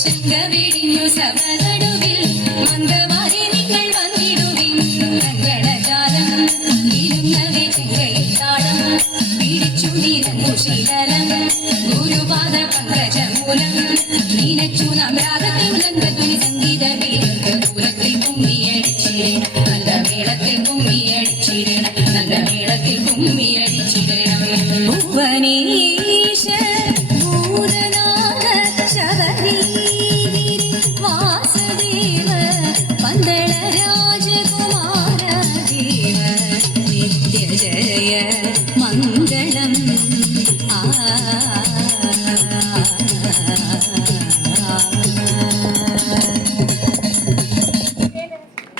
ശൃംഗവെടിഞ്ഞു സഭനടുവിൽ മന്ദമാരി നിങ്ങൾ വന്നിടുവിൻ കങ്കണജാലം ഇരുന്നവെ ചെങ്കയിൽ താളം പിടിച്ചു നിരങ്ങു ശീലം ഗുരുപാദ പങ്കജമൂലം നീനച്ചു നാം രാഗത്തിൽ ലംഘതുനി സംഗീത ദൂരത്തിൽ കുമ്മിയടിച്ചിടണം നല്ല മേളത്തിൽ കുമ്മിയടിച്ചിടണം നല്ല മേളത്തിൽ കുമ്മിയടിച്ചിടണം